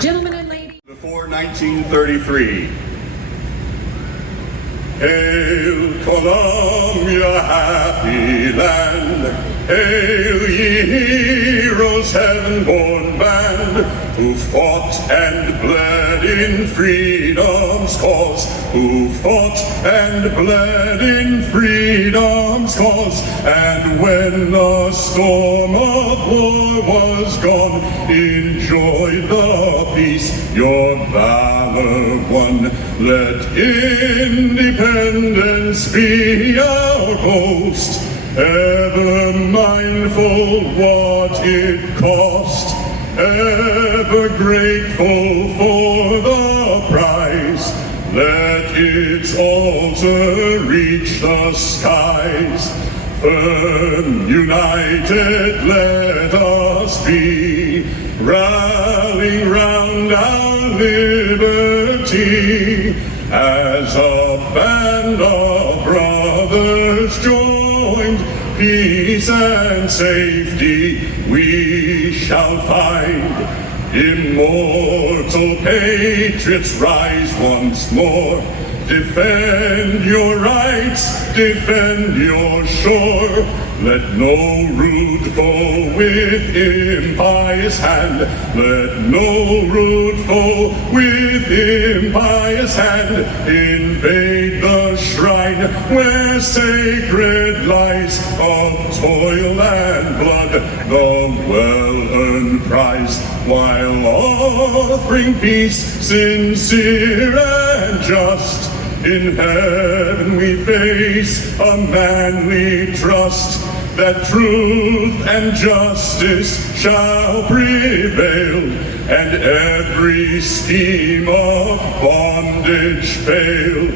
Gentlemen and ladies. Before 1933. Hail Columbia, happy land. Hail ye heroes, heaven-born band, who fought and bled in freedom's cause, who fought and bled in freedom's cause. And when the storm of war was gone, enjoyed the peace your valor won. Let independence be our boast, ever mindful what it cost, ever grateful for the prize. Let its altar reach the skies. Firm, united, let us be, rallying round our liberty, as a band of brothers joined. Peace and safety we shall find. Immortal patriots, rise once more. Defend your rights, defend your shore. Let no rude foe with impious hand, let no rude foe with impious hand invade the shrine where sacred lies of toil and blood, the well-earned prize, while offering peace sincere and just. In heaven we face a manly trust that truth and justice shall prevail, and every scheme of bondage fail.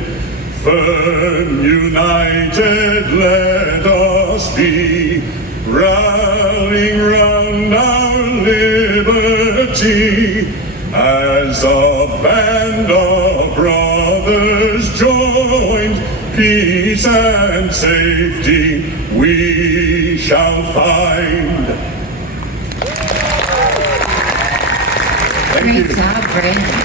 Firm, united, let us be, rallying round our liberty, as a band of brothers joined. Peace and safety we shall find. Thank you. Great job, Brandon.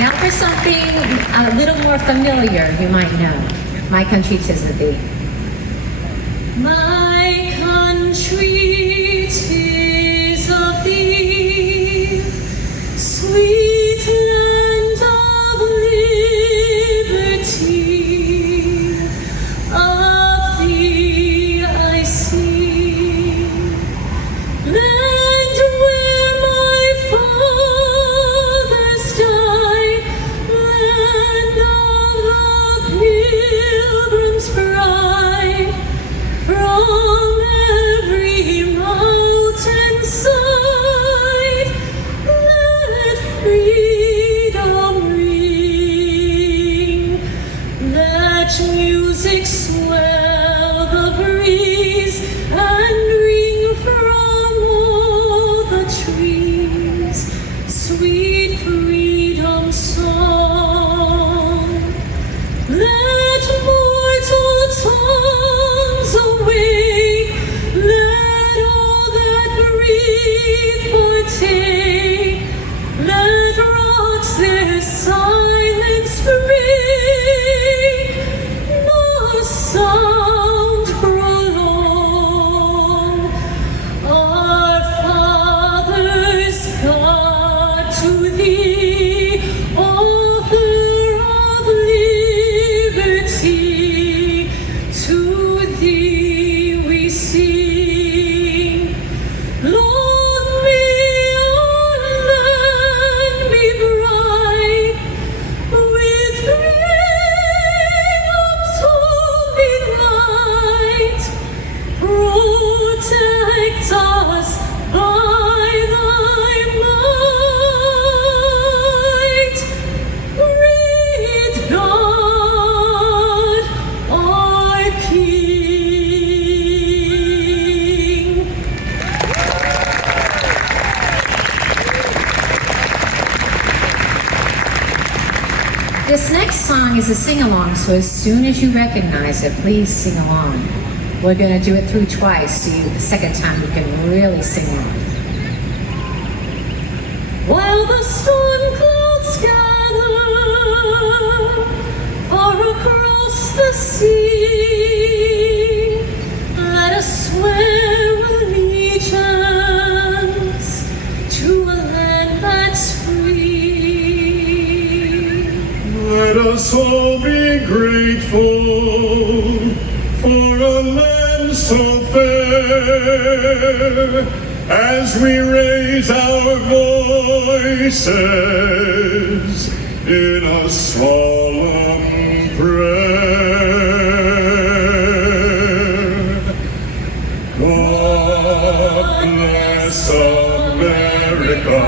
Now for something a little more familiar, you might know. My Country 'Tis of Thee. My country 'tis of thee, sweet land of liberty, of thee I sing. Land where my fathers died, land of the Pilgrim's bride, from protect us by thy might. Great God, our King. This next song is a sing-along, so as soon as you recognize it, please sing along. We're going to do it through twice, so the second time you can really sing along. While the storm clouds gather far across the sea, let us swear allegiance to a land that's free. Let us all be grateful for a land so fair, as we raise our voices in a solemn prayer. God bless America,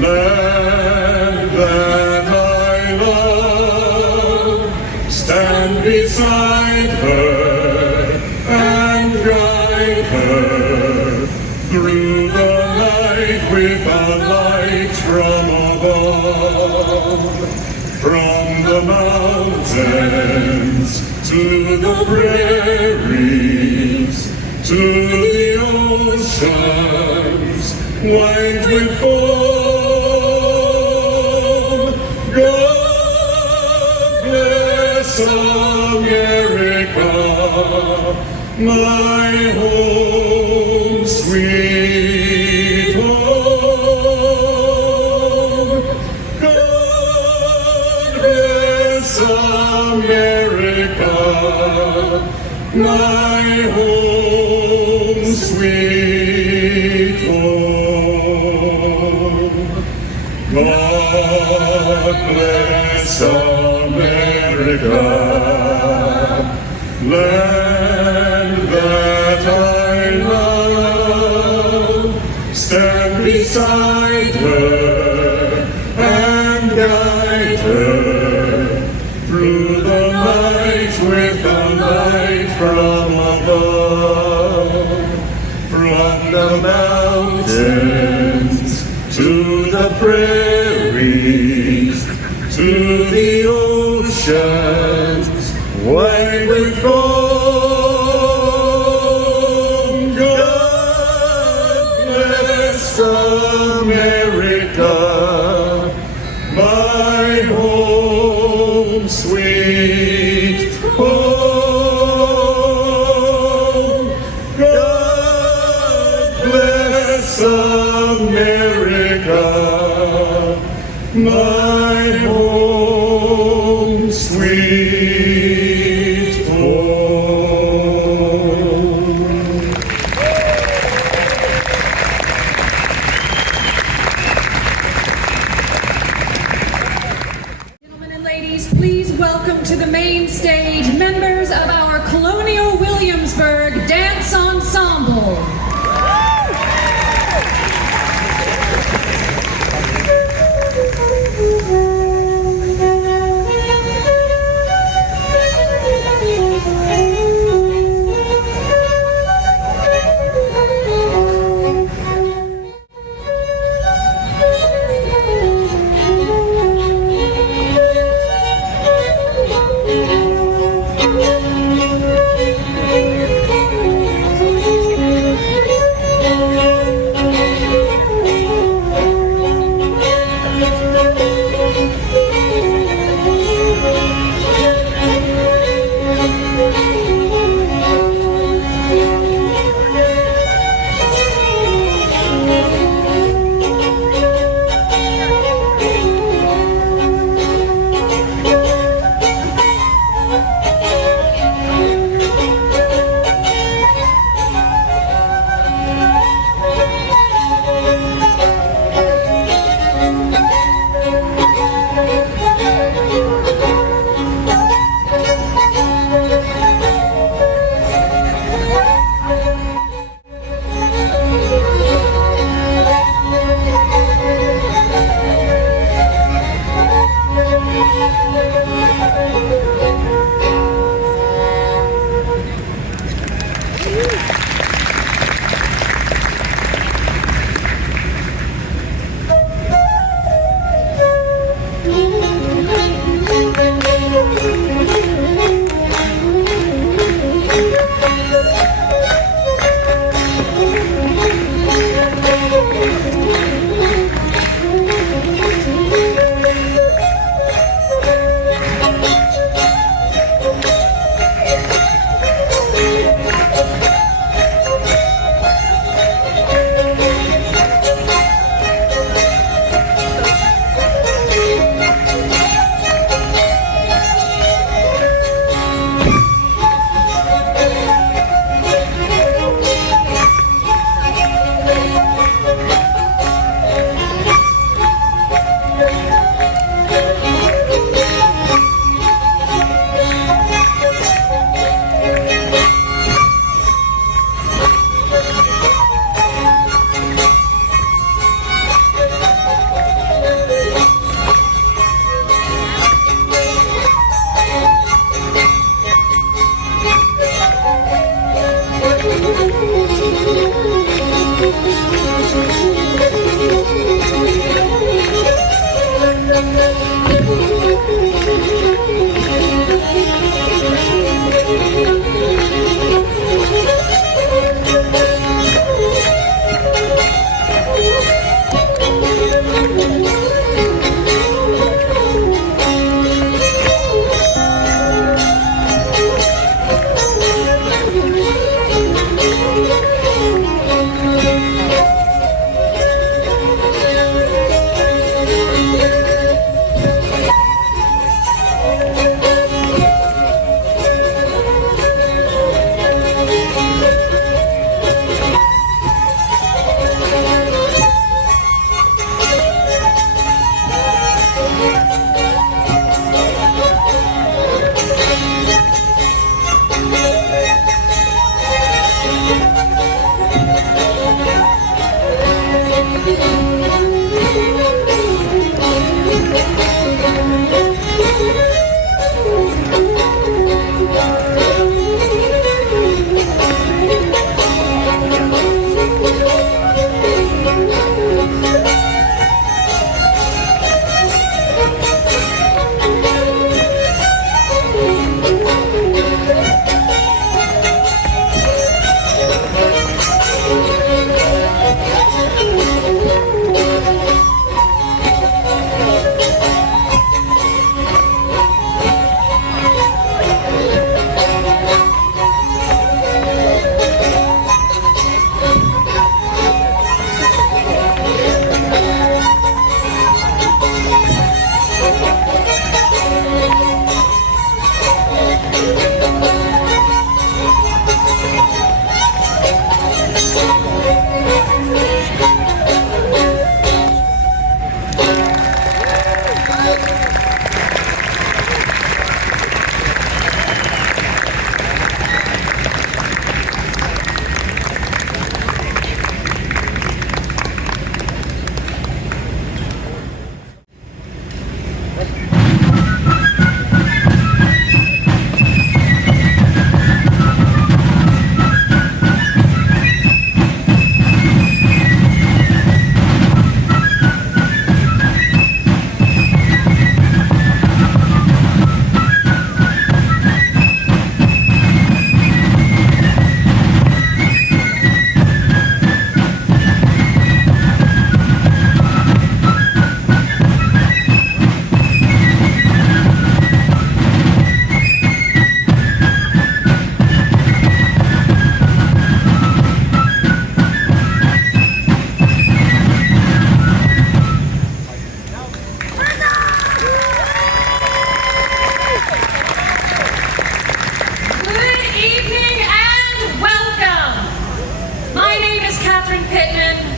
land that I love. Stand beside her and guide her through the night with a light from above. From the mountains to the prairies to the oceans white with foam. God bless America, my home, sweet home. God bless America, my home, sweet home. God bless America, land that I love. Stand beside her and guide her through the night with a light from above. From the mountains to the prairies to the oceans white with foam. God bless America, my home, sweet home. God bless America, my home, sweet home. Gentlemen and ladies, please welcome to the main stage members of our Colonial Williamsburg Dance Ensemble.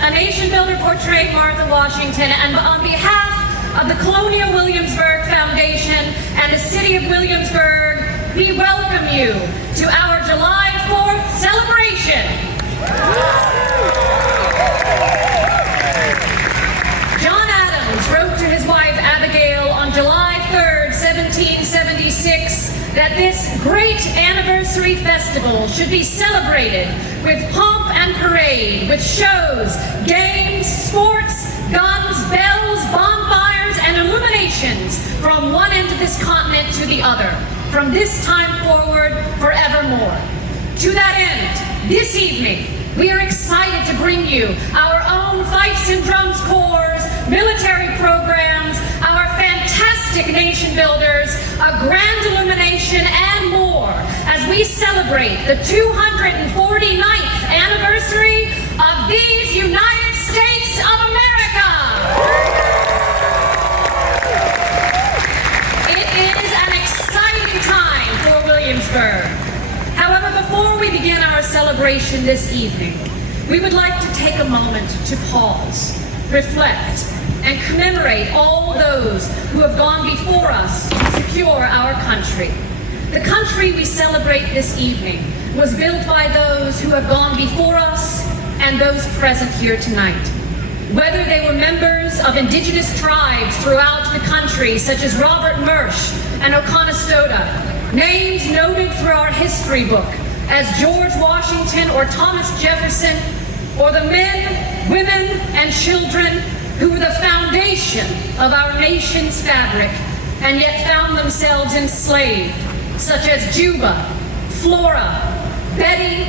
a nation builder portrayed Martha Washington, and on behalf of the Colonial Williamsburg Foundation and the City of Williamsburg, we welcome you to our July 4th celebration. John Adams wrote to his wife Abigail on July 3rd, 1776, that this great anniversary festival should be celebrated with pomp and parade, with shows, games, sports, guns, bells, bonfires, and illuminations from one end of this continent to the other, from this time forward forevermore. To that end, this evening, we are excited to bring you our own Fifes and Drums Corps, military programs, our fantastic nation builders, a grand illumination, and more as we celebrate the 249th anniversary of these United States of America. It is an exciting time for Williamsburg. However, before we begin our celebration this evening, we would like to take a moment to pause, reflect, and commemorate all those who have gone before us to secure our country. The country we celebrate this evening was built by those who have gone before us and those present here tonight. Whether they were members of indigenous tribes throughout the country, such as Robert Marsh and Oconostota, names noted through our history book as George Washington or Thomas Jefferson, or the men, women, and children who were the foundation of our nation's fabric and yet found themselves enslaved, such as Juba, Flora, Betty,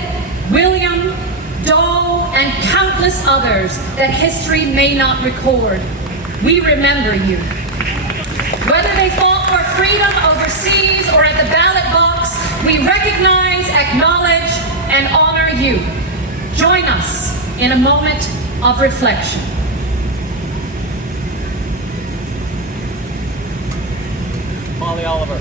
William, Doll, and countless others that history may not record. We remember you. Whether they fought for freedom overseas or at the ballot box, we recognize, acknowledge, and honor you. Join us in a moment of reflection. Molly Oliver.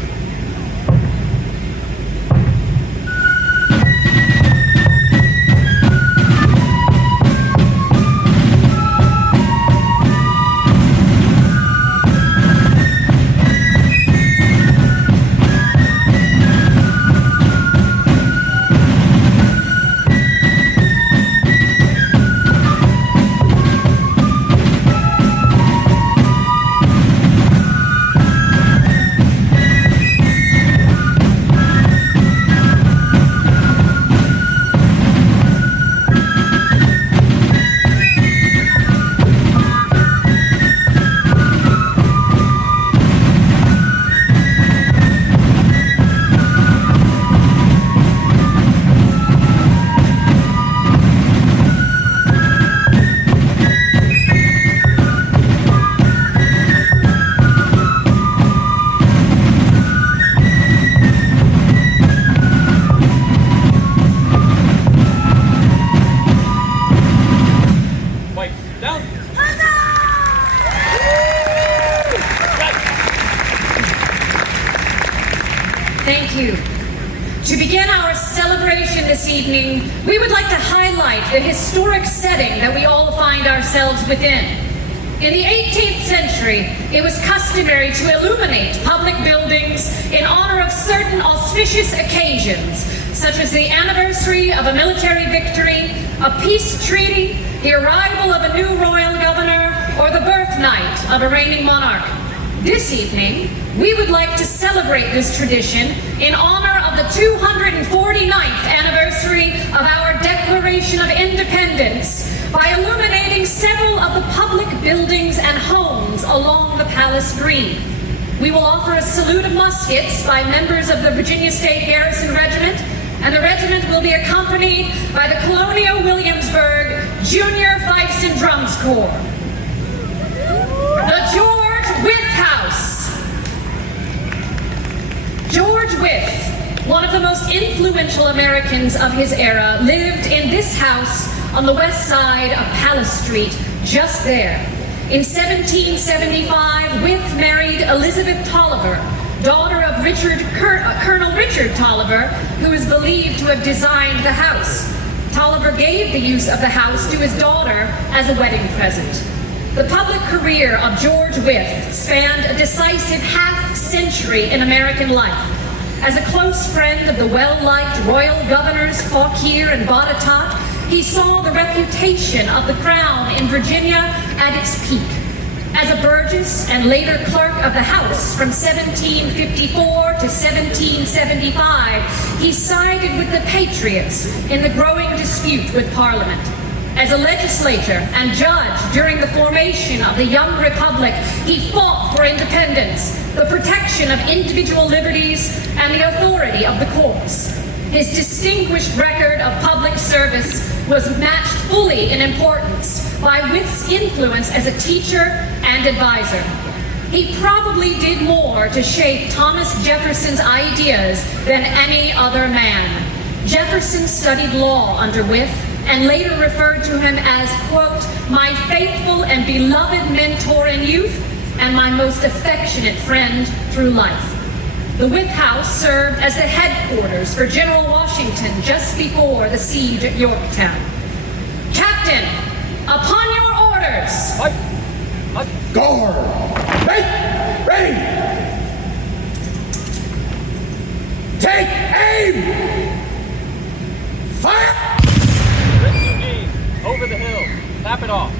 Thank you. To begin our celebration this evening, we would like to highlight the historic setting that we all find ourselves within. In the 18th century, it was customary to illuminate public buildings in honor of certain auspicious occasions, such as the anniversary of a military victory, a peace treaty, the arrival of a new royal governor, or the birth night of a reigning monarch. This evening, we would like to celebrate this tradition in honor of the 249th anniversary of our Declaration of Independence by illuminating several of the public buildings and homes along the Palace Green. We will offer a salute of muskets by members of the Virginia State Garrison Regiment, and the regiment will be accompanied by the Colonial Williamsburg Junior Fifes and Drums Corps. The George Wythe House. George Wythe, one of the most influential Americans of his era, lived in this house on the west side of Palace Street, just there. In 1775, Wythe married Elizabeth Tolliver, daughter of Colonel Richard Tolliver, who is believed to have designed the house. Tolliver gave the use of the house to his daughter as a wedding present. The public career of George Wythe spanned a decisive half-century in American life. As a close friend of the well-liked royal governors Fauquier and Botetourt, he saw the reputation of the crown in Virginia at its peak. As a burgess and later clerk of the House from 1754 to 1775, he sided with the Patriots in the growing dispute with Parliament. As a legislator and judge during the formation of the young republic, he fought for independence, the protection of individual liberties, and the authority of the courts. His distinguished record of public service was matched fully in importance by Wythe's influence as a teacher and advisor. He probably did more to shape Thomas Jefferson's ideas than any other man. Jefferson studied law under Wythe and later referred to him as, quote, my faithful and beloved mentor in youth and my most affectionate friend through life. The Wythe House served as the headquarters for General Washington just before the siege at Yorktown. Captain, upon your orders! Guard! Make ready! Take aim! Fire! Prince Eugene, over the hill. Tap it off.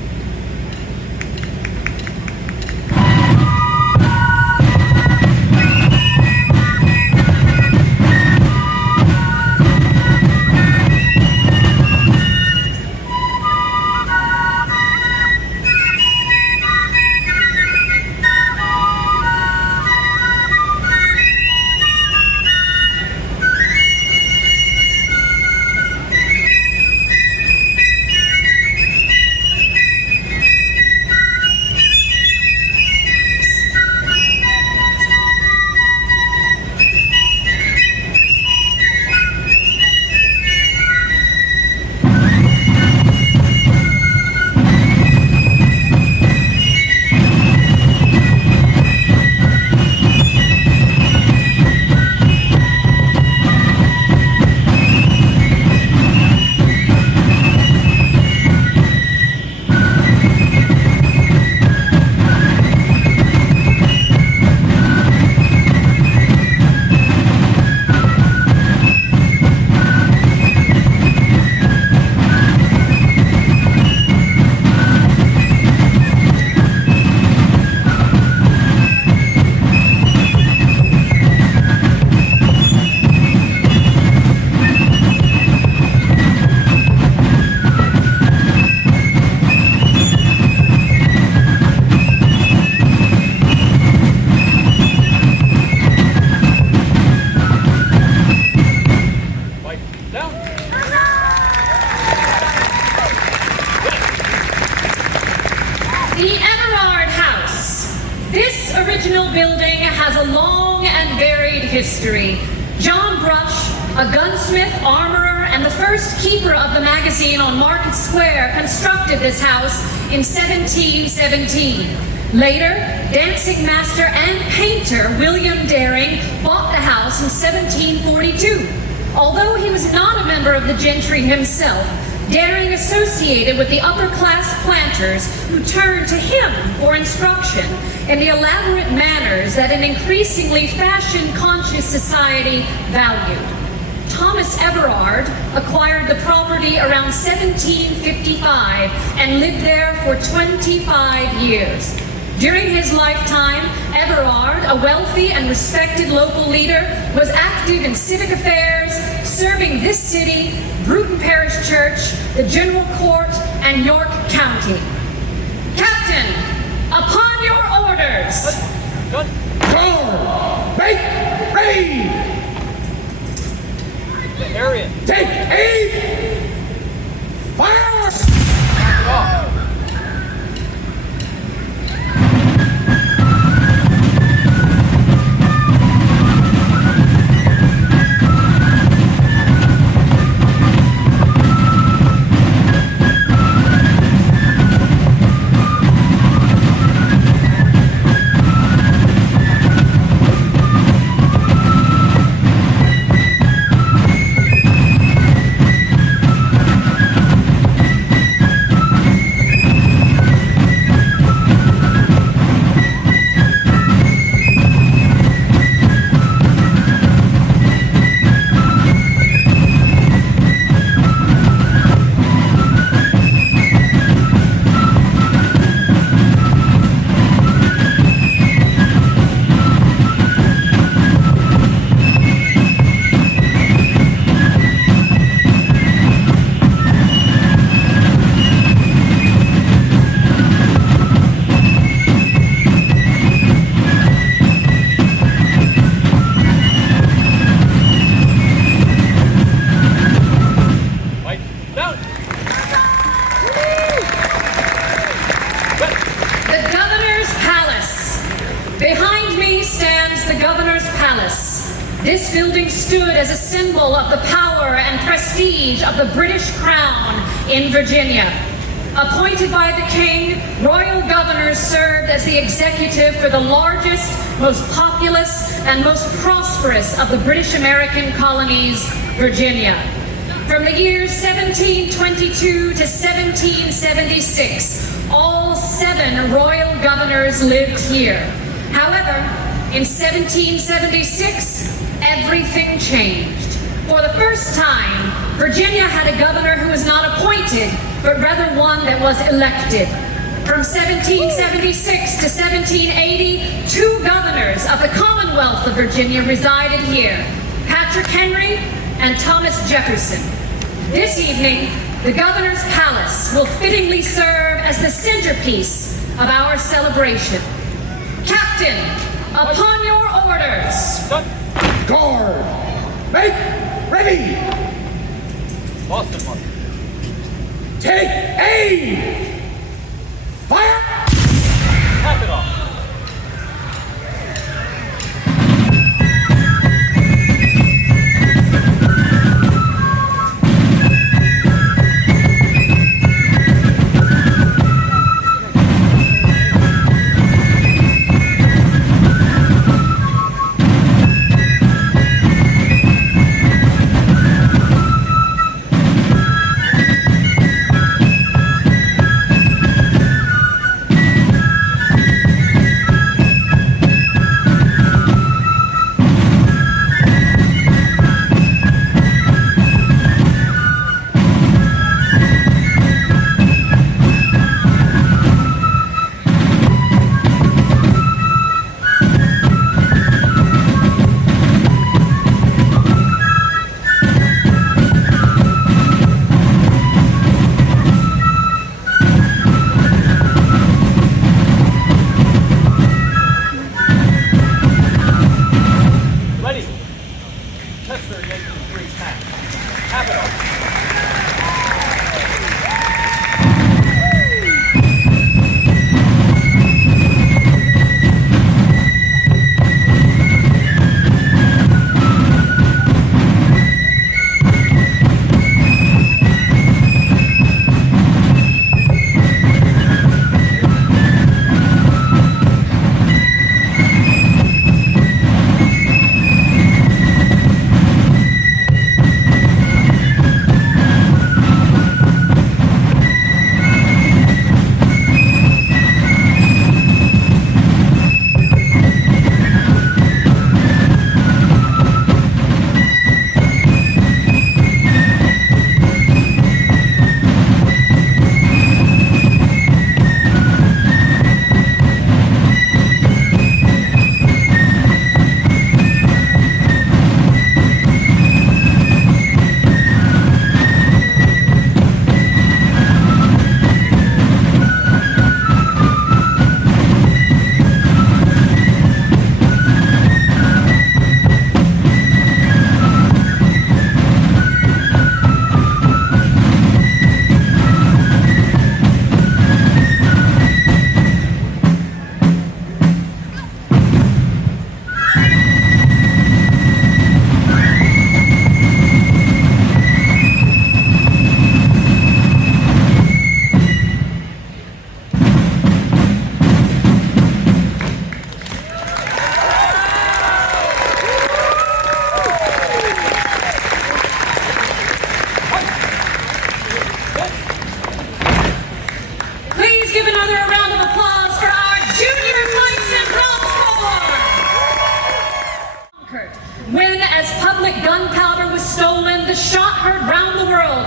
original building has a long and varied history. John Brush, a gunsmith, armorer, and the first keeper of the magazine on Market Square, constructed this house in 1717. Later, dancing master and painter William Daring bought the house in 1742. Although he was not a member of the gentry himself, Daring associated with the upper-class planters who turned to him for instruction in the elaborate manners that an increasingly fashion-conscious society valued. Thomas Everard acquired the property around 1755 and lived there for 25 years. During his lifetime, Everard, a wealthy and respected local leader, was active in civic affairs, serving this city, Bruton Parish Church, the General Court, and York County. Captain, upon your orders! Gun. Guard! Make ready! The Harriet. Take aim! Fire! Knock it off. Mike, down. The Governor's Palace. Behind me stands the Governor's Palace. This building stood as a symbol of the power and prestige of the British Crown in Virginia. Appointed by the King, royal governors served as the executive for the largest, most populous, and most prosperous of the British American colonies, Virginia. From the years 1722 to 1776, all 7 royal governors lived here. However, in 1776, everything changed. For the first time, Virginia had a governor who was not appointed, but rather one that was elected. From 1776 to 1780, 2 governors of the Commonwealth of Virginia resided here, Patrick Henry and Thomas Jefferson. This evening, the Governor's Palace will fittingly serve as the centerpiece of our celebration. Captain, upon your orders. Guard! Make ready! Boston, Mark. Take aim! Fire! Tap it off.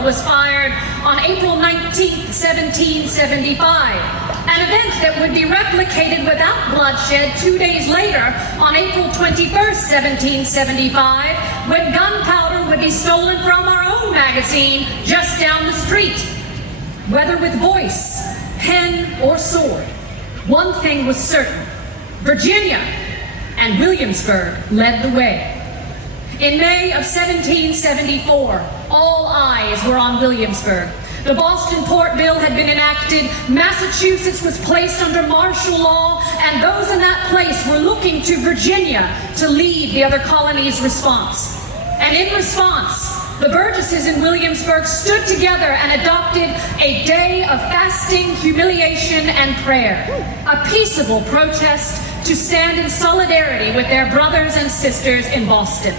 was fired on April 19, 1775, an event that would be replicated without bloodshed 2 days later on April 21, 1775, when gunpowder would be stolen from our own magazine just down the street. Whether with voice, pen, or sword, one thing was certain: Virginia and Williamsburg led the way. In May of 1774, all eyes were on Williamsburg. The Boston Port Bill had been enacted, Massachusetts was placed under martial law, and those in that place were looking to Virginia to lead the other colonies' response. And in response, the Burgesses in Williamsburg stood together and adopted a day of fasting, humiliation, and prayer, a peaceable protest to stand in solidarity with their brothers and sisters in Boston.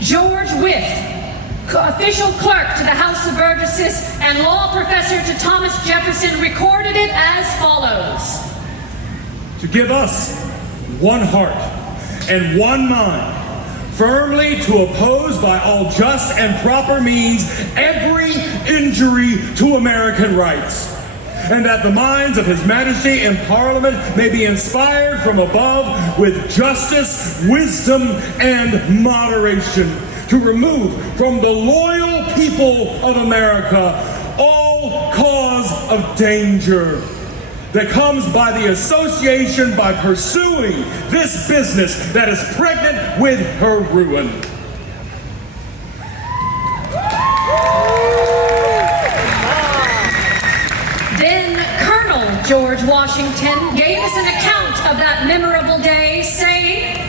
George Wythe, official clerk to the House of Burgesses and law professor to Thomas Jefferson, recorded it as follows. To give us one heart and one mind, firmly to oppose by all just and proper means every injury to American rights, and that the minds of His Majesty in Parliament may be inspired from above with justice, wisdom, and moderation, to remove from the loyal people of America all cause of danger that comes by the association by pursuing this business that is pregnant with her ruin. Then Colonel George Washington gave us an account of that memorable day, saying,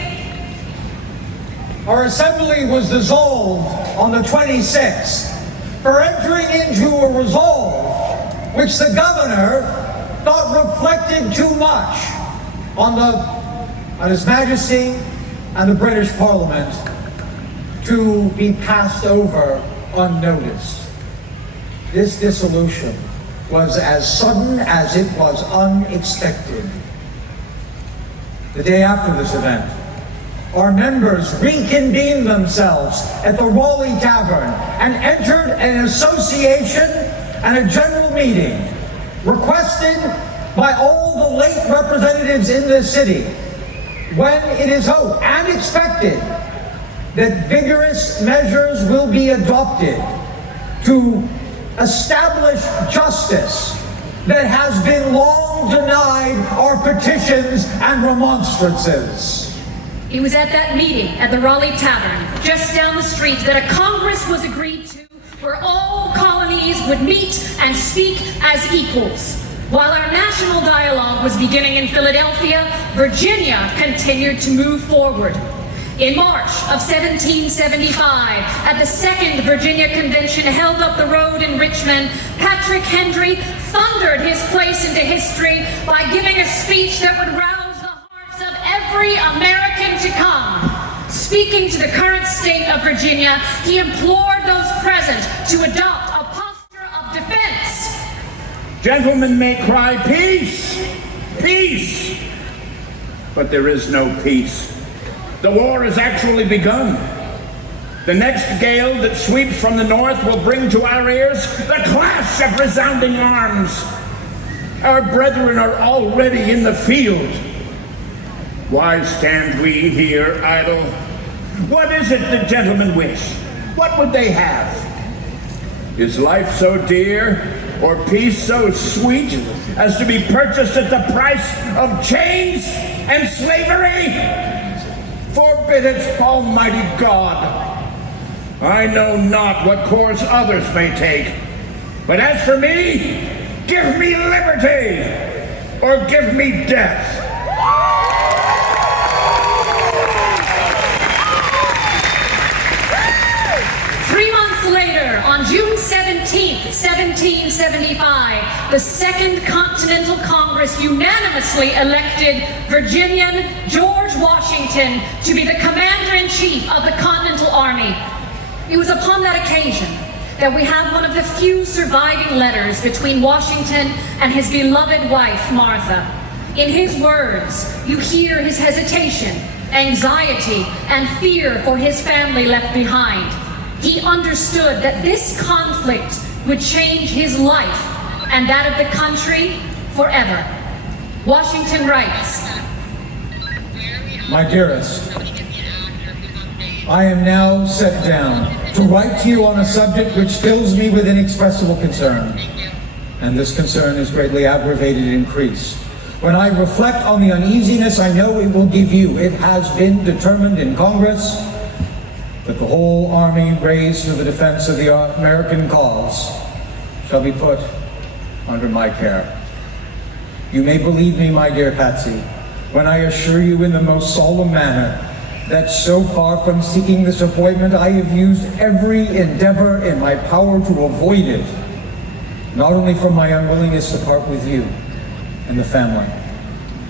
our assembly was dissolved on the 26th for entering into a resolve which the governor thought reflected too much on His Majesty and the British Parliament to be passed over unnoticed. This dissolution was as sudden as it was unexpected. The day after this event, our members reconvened themselves at the Raleigh Tavern and entered an association and a general meeting requested by all the late representatives in this city, when it is hoped and expected that vigorous measures will be adopted to establish justice that has been long denied our petitions and remonstrances. It was at that meeting at the Raleigh Tavern, just down the street, that a Congress was agreed to where all colonies would meet and speak as equals. While our national dialogue was beginning in Philadelphia, Virginia continued to move forward. In March of 1775, at the Second Virginia Convention held up the road in Richmond, Patrick Henry thundered his place into history by giving a speech that would rouse the hearts of every American to come. Speaking to the current state of Virginia, he implored those present to adopt a posture of defense. Gentlemen may cry peace, peace, but there is no peace. The war has actually begun. The next gale that sweeps from the north will bring to our ears the clash of resounding arms. Our brethren are already in the field. Why stand we here idle? What is it the gentlemen wish? What would they have? Is life so dear, or peace so sweet, as to be purchased at the price of chains and slavery? Forbid it, Almighty God. I know not what course others may take, but as for me, give me liberty, or give me death. 3 months later, on June 17th, 1775, the Second Continental Congress unanimously elected Virginian George Washington to be the Commander-in-Chief of the Continental Army. It was upon that occasion that we have one of the few surviving letters between Washington and his beloved wife, Martha. In his words, you hear his hesitation, anxiety, and fear for his family left behind. He understood that this conflict would change his life and that of the country forever. Washington writes, my dearest, I am now set down to write to you on a subject which fills me with inexpressible concern, and this concern is greatly aggravated and increased when I reflect on the uneasiness I know it will give you. It has been determined in Congress that the whole army raised for the defense of the American cause shall be put under my care. You may believe me, my dear Patsy, when I assure you in the most solemn manner that so far from seeking this appointment, I have used every endeavor in my power to avoid it, not only from my unwillingness to part with you and the family,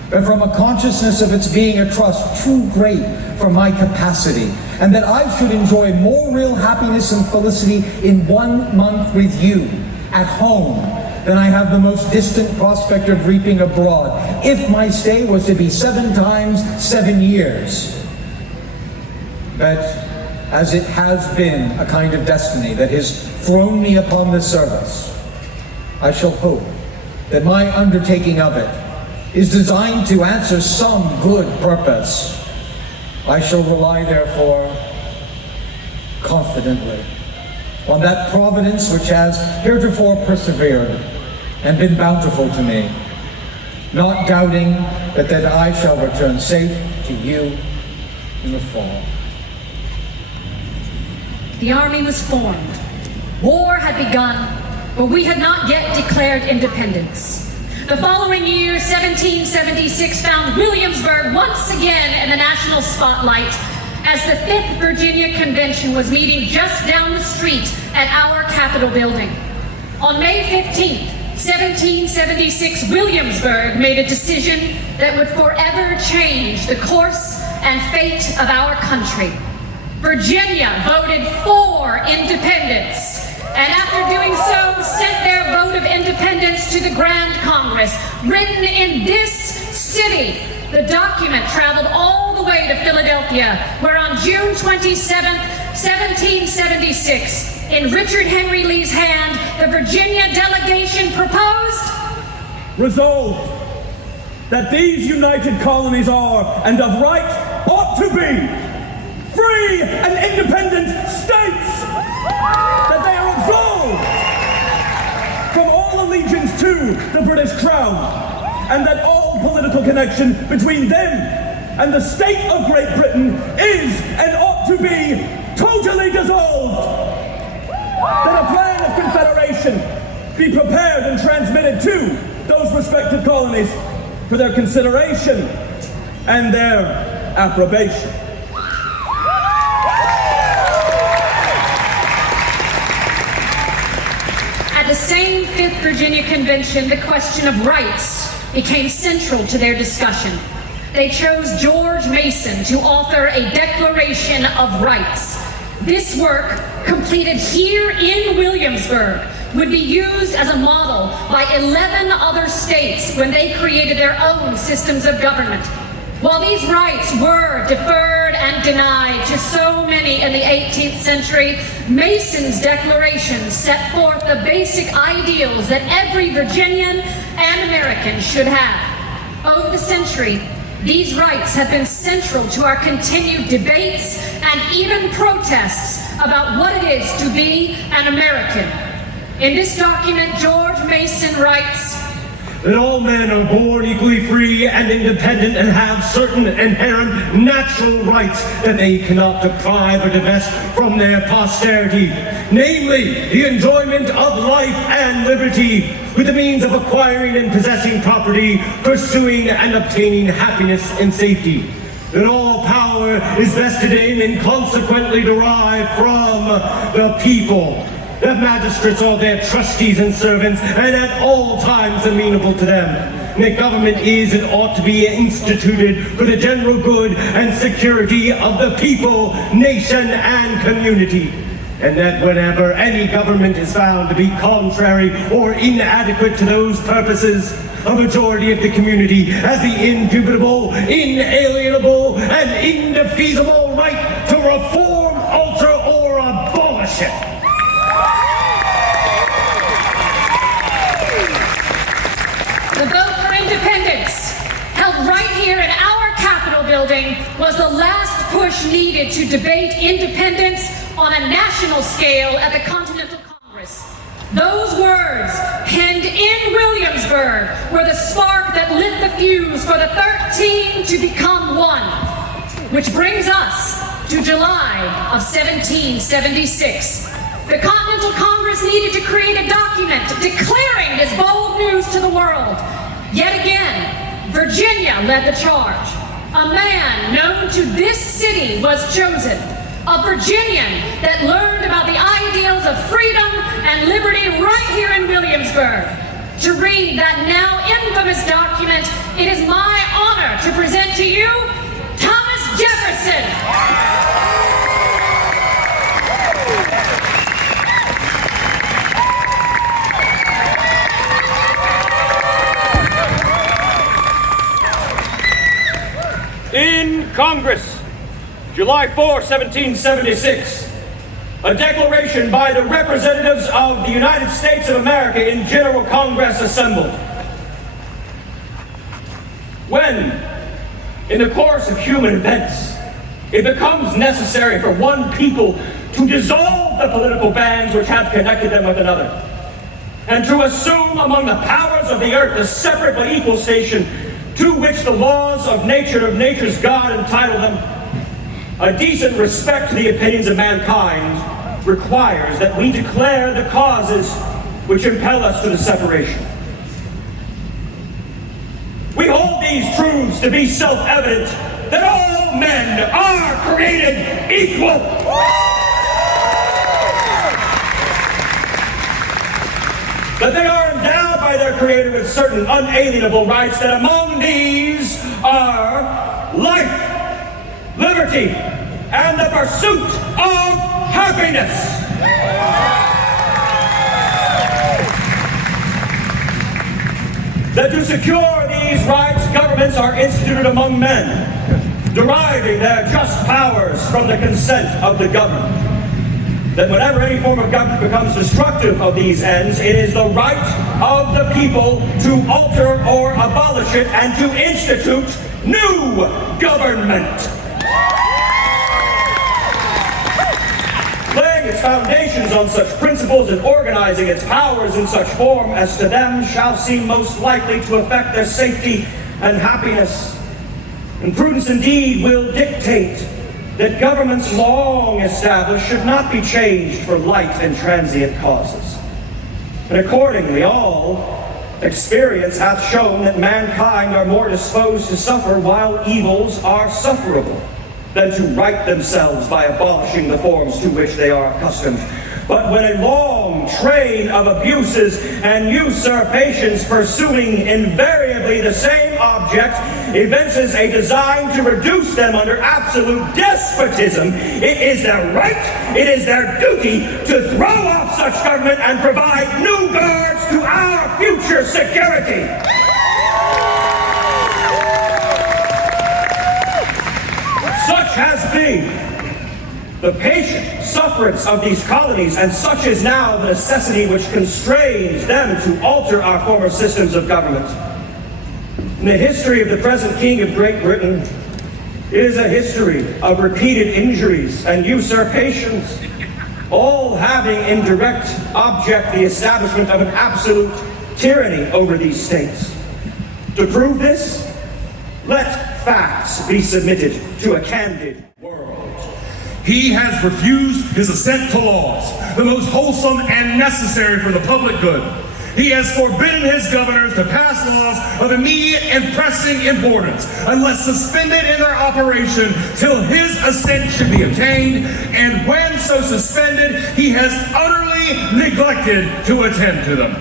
but from a consciousness of its being a trust too great for my capacity, and that I should enjoy more real happiness and felicity in 1 month with you at home than I have the most distant prospect of reaping abroad, if my stay was to be 7 times 7 years. But as it has been a kind of destiny that has thrown me upon this service, I shall hope that my undertaking of it is designed to answer some good purpose. I shall rely, therefore, confidently on that providence which has heretofore persevered and been bountiful to me, not doubting but that I shall return safe to you in the fall. The army was formed. War had begun, but we had not yet declared independence. The following year, 1776, found Williamsburg once again in the national spotlight as the 5th Virginia Convention was meeting just down the street at our Capitol building. On May 15th, 1776, Williamsburg made a decision that would forever change the course and fate of our country. Virginia voted for independence, and after doing so, sent their vote of independence to the Grand Congress, written in this city. The document traveled all the way to Philadelphia, where on June 27th, 1776, in Richard Henry Lee's hand, the Virginia delegation proposed, Resolved that these united colonies are, and of right ought to be, free and independent states, that they are absolved from all allegiance to the British Crown, and that all political connection between them and the state of Great Britain is and ought to be totally dissolved, that a plan of confederation be prepared and transmitted to those respective colonies for their consideration and their approbation. At the same 5th Virginia Convention, the question of rights became central to their discussion. They chose George Mason to author a Declaration of Rights. This work, completed here in Williamsburg, would be used as a model by 11 other states when they created their own systems of government. While these rights were deferred and denied to so many in the 18th century, Mason's Declaration set forth the basic ideals that every Virginian and American should have. Over the century, these rights have been central to our continued debates and even protests about what it is to be an American. In this document, George Mason writes, that all men are born equally free and independent and have certain inherent natural rights that they cannot deprive or divest from their posterity, namely the enjoyment of life and liberty, with the means of acquiring and possessing property, pursuing and obtaining happiness and safety. That all power is vested in and consequently derived from the people. That magistrates are their trustees and servants, and at all times amenable to them. And that government is and ought to be instituted for the general good and security of the people, nation, and community. And that whenever any government is found to be contrary or inadequate to those purposes, a majority of the community has the indubitable, inalienable, and indefeasible right to reform, alter, or abolish it. the vote for independence, held right here in our Capitol building, was the last push needed to debate independence on a national scale at the Continental Congress. Those words, penned in Williamsburg, were the spark that lit the fuse for the 13 to become one. Which brings us to July of 1776. The Continental Congress needed to create a document declaring this bold news to the world. Yet again, Virginia led the charge. A man known to this city was chosen, a Virginian that learned about the ideals of freedom and liberty right here in Williamsburg. To read that now infamous document, it is my honor to present to you Thomas Jefferson. In Congress, July 4, 1776, a declaration by the representatives of the United States of America in General Congress assembled. When, in the course of human events, it becomes necessary for one people to dissolve the political bands which have connected them with another, and to assume among the powers of the earth a separate but equal station to which the laws of nature, of nature's God, entitle them, a decent respect to the opinions of mankind requires that we declare the causes which impel us to the separation. We hold these truths to be self-evident, that all men are created equal. That they are endowed by their Creator with certain unalienable rights, that among these are life, liberty, and the pursuit of happiness. That to secure these rights, governments are instituted among men, deriving their just powers from the consent of the governed. That whenever any form of government becomes destructive of these ends, it is the right of the people to alter or abolish it and to institute new government. Laying its foundations on such principles and organizing its powers in such form as to them shall seem most likely to affect their safety and happiness. And prudence indeed will dictate that governments long established should not be changed for light and transient causes. And accordingly, all experience hath shown that mankind are more disposed to suffer while evils are sufferable, than to right themselves by abolishing the forms to which they are accustomed. But when a long train of abuses and usurpations pursuing invariably the same object evinces a design to reduce them under absolute despotism, it is their right, it is their duty to throw off such government and provide new guards to our future security. Such has been the patient sufferance of these colonies, and such is now the necessity which constrains them to alter our former systems of government. In the history of the present King of Great Britain, it is a history of repeated injuries and usurpations, all having in direct object the establishment of an absolute tyranny over these states. To prove this, let facts be submitted to a candid world. He has refused his assent to laws, the most wholesome and necessary for the public good. He has forbidden his governors to pass laws of immediate and pressing importance, unless suspended in their operation till his assent should be obtained, and when so suspended, he has utterly neglected to attend to them.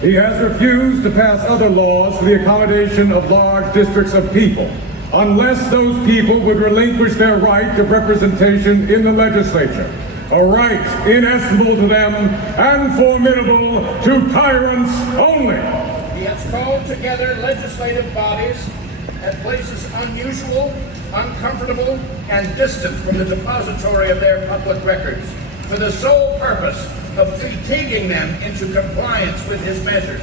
He has refused to pass other laws for the accommodation of large districts of people, unless those people would relinquish their right of representation in the legislature, a right inestimable to them and formidable to tyrants only. He has called together legislative bodies at places unusual, uncomfortable, and distant from the depository of their public records, for the sole purpose of fatiguing them into compliance with his measures.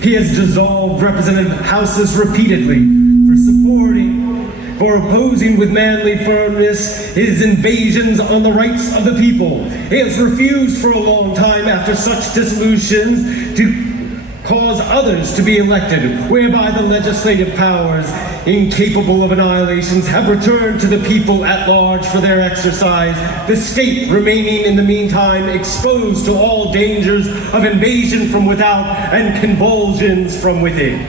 He has dissolved representative houses repeatedly for opposing with manly firmness his invasions on the rights of the people. He has refused for a long time after such dissolutions to cause other others to be elected, whereby the legislative powers, incapable of annihilations, have returned to the people at large for their exercise, the state remaining in the meantime exposed to all dangers of invasion from without and convulsions from within.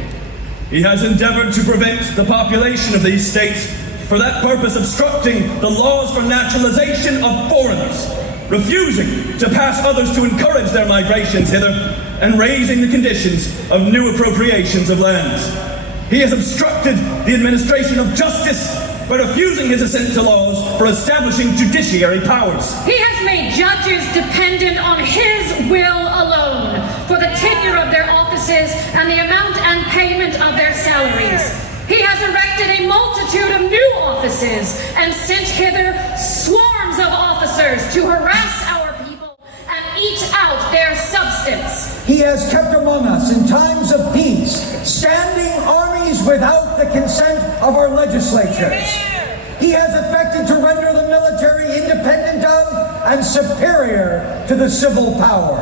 He has endeavored to prevent the population of these states, for that purpose obstructing the laws for naturalization of foreigners, refusing to pass others to encourage their migrations hither, and raising the conditions of new appropriations of lands. He has obstructed the administration of justice by refusing his assent to laws for establishing judiciary powers. He has made judges dependent on his will alone for the tenure of their offices and the amount and payment of their salaries. He has erected a multitude of new offices and sent hither swarms of officers to harass our people and eat out their substance. He has kept among us in times of peace standing armies without the consent of our legislatures. He has effected to render the military independent of and superior to the civil power.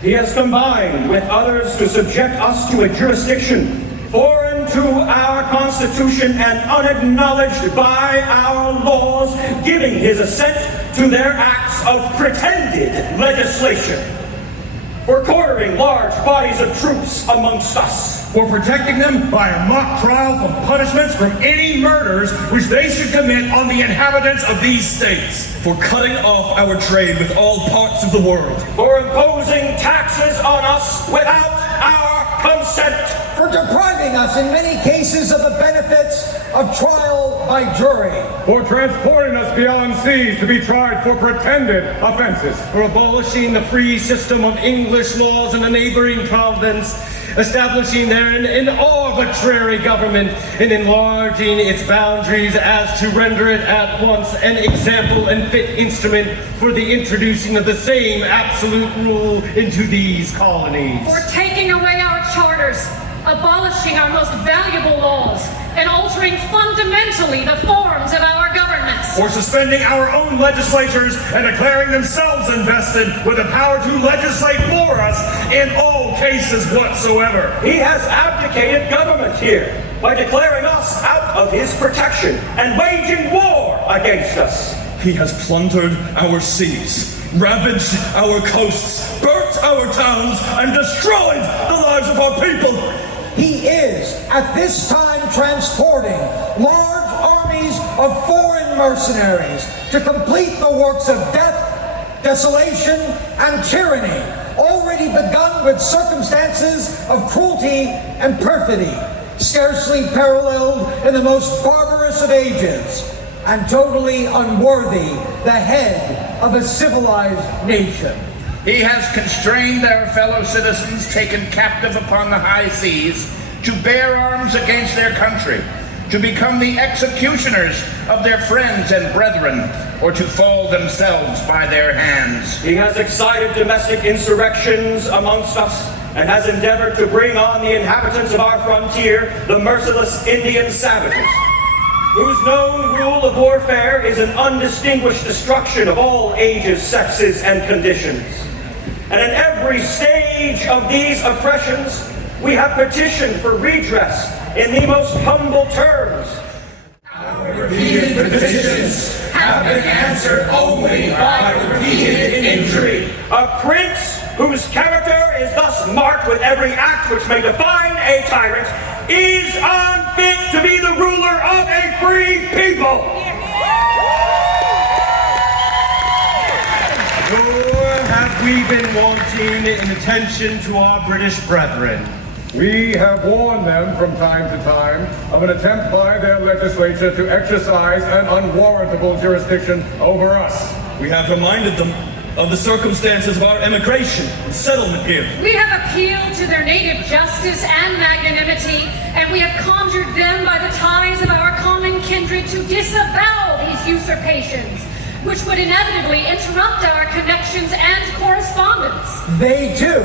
He has combined with others to subject us to a jurisdiction foreign to our Constitution and unacknowledged by our laws, giving his assent to their acts of pretended legislation, for quartering large bodies of troops amongst us, for protecting them by a mock trial from punishments from any murders which they should commit on the inhabitants of these states, for cutting off our trade with all parts of the world, for imposing taxes on us without our consent, for depriving us in many cases of the benefits of trial by jury, for transporting us beyond seas to be tried for pretended offenses, for abolishing the free system of English laws in a neighboring province, establishing therein an arbitrary government, and enlarging its boundaries as to render it at once an example and fit instrument for the introducing of the same absolute rule into these colonies. For taking away our charters, abolishing our most valuable laws, and altering fundamentally the forms of our governments. for suspending our own legislatures and declaring themselves invested with the power to legislate for us in all cases whatsoever. He has abdicated government here by declaring us out of his protection and waging war against us. He has plundered our seas, ravaged our coasts, burnt our towns, and destroyed the lives of our people. He is, at this time, transporting large armies of foreign mercenaries to complete the works of death, desolation, and tyranny, already begun with circumstances of cruelty and perfidy, scarcely paralleled in the most barbarous of ages, and totally unworthy the head of a civilized nation. He has constrained their fellow citizens taken captive upon the high seas to bear arms against their country, to become the executioners of their friends and brethren, or to fall themselves by their hands. He has excited domestic insurrections amongst us and has endeavored to bring on the inhabitants of our frontier the merciless Indian savages, whose known rule of warfare is an undistinguished destruction of all ages, sexes, and conditions. And in every stage of these oppressions, we have petitioned for redress in the most humble terms. Our repeated petitions have been answered only by repeated injury. A prince whose character is thus marked with every act which may define a tyrant is unfit to be the ruler of a free people. Nor have we been wanting in attention to our British brethren. We have warned them from time to time of an attempt by their legislature to exercise an unwarrantable jurisdiction over us. We have reminded them of the circumstances of our emigration and settlement here. We have appealed to their native justice and magnanimity, and we have conjured them by the ties of our common kindred to disavow these usurpations, which would inevitably interrupt our connections and correspondence. They, too,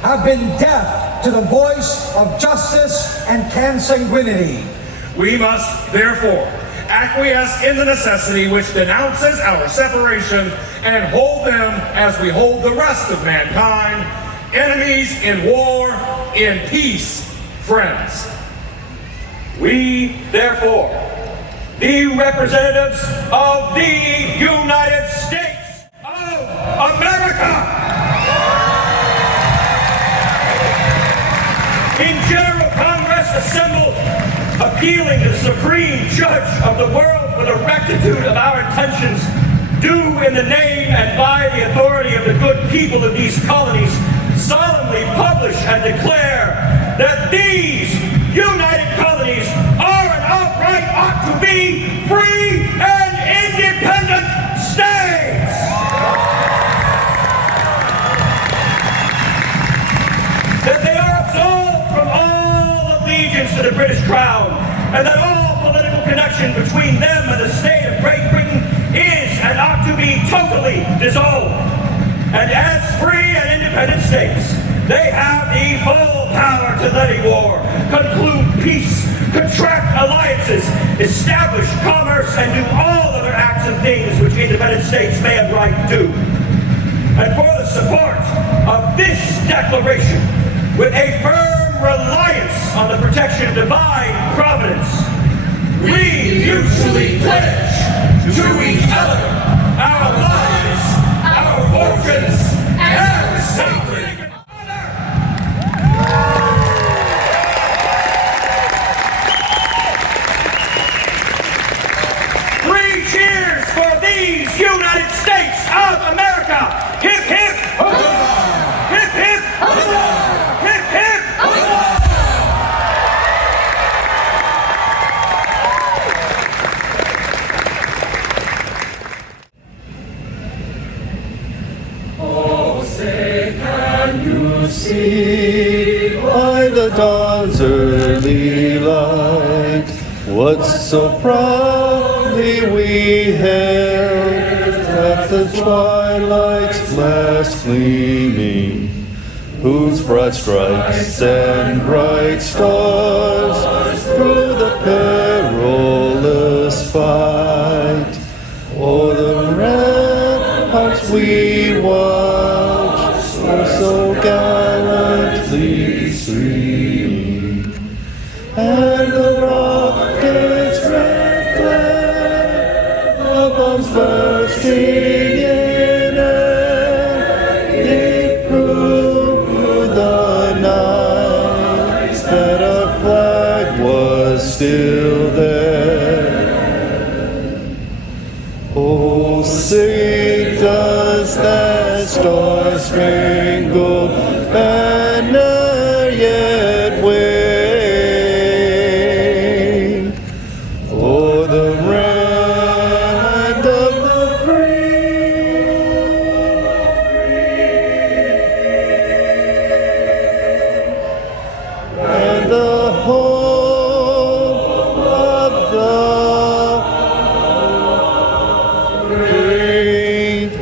have been deaf to the voice of justice and consanguinity. We must, therefore, acquiesce in the necessity which denounces our separation and hold them as we hold the rest of mankind, enemies in war in peace, friends. We, therefore, the representatives of the United States of America, in General Congress assembled, appealing to the Supreme Judge of the world for the rectitude of our intentions, do in the name and by the authority of the good people of these colonies, solemnly publish and declare that these united colonies are and outright ought to be free and independent states. That they are absolved from all allegiance to the British Crown, and that all political connection between them and the state of Great Britain is and ought to be totally dissolved. And as free and independent states, they have the full power to levy war, conclude peace, contract alliances, establish commerce, and do all other acts and things which independent states may have right to do. And for the support of this declaration, with a firm reliance on the protection of divine providence, we mutually pledge to each other our lives, our fortunes, and sacred honor. Three cheers for these United States of America. Hip, hip, hurrah! Hip, hip, hurrah! Hip, hip, hurrah! See by the dawn's early light what so proudly we hailed at the twilight's last gleaming, whose broad stripes and bright stars through the perilous fight o'er the ramparts we watched were so gallantly streaming, and the rocket's red glare, the bombs bursting in air, it proved through the night that our flag was still there. Oh, say does that star-spangled banner yet wave o'er the land of the free, and the home of the brave.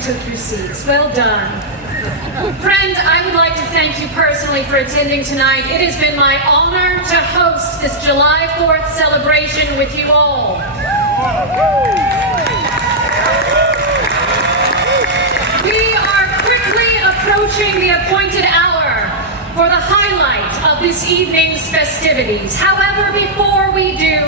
you took your seats. Well done. Friend, I would like to thank you personally for attending tonight. It has been my honor to host this July 4th celebration with you all. We are quickly approaching the appointed hour for the highlight of this evening's festivities. However, before we do,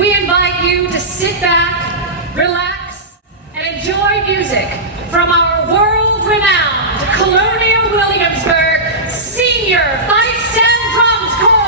we invite you to sit back, relax, and enjoy music from our world-renowned Colonial Williamsburg Senior Fifes and Drums Corps.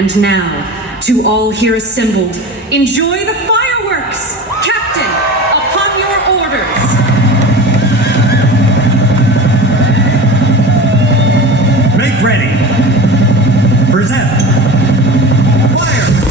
And now, to all here assembled, enjoy the fireworks! Captain, upon your orders! Make ready. Present. Fire!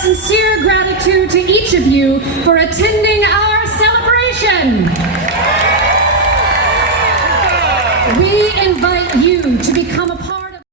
sincere gratitude to each of you for attending our celebration. We invite you to become a part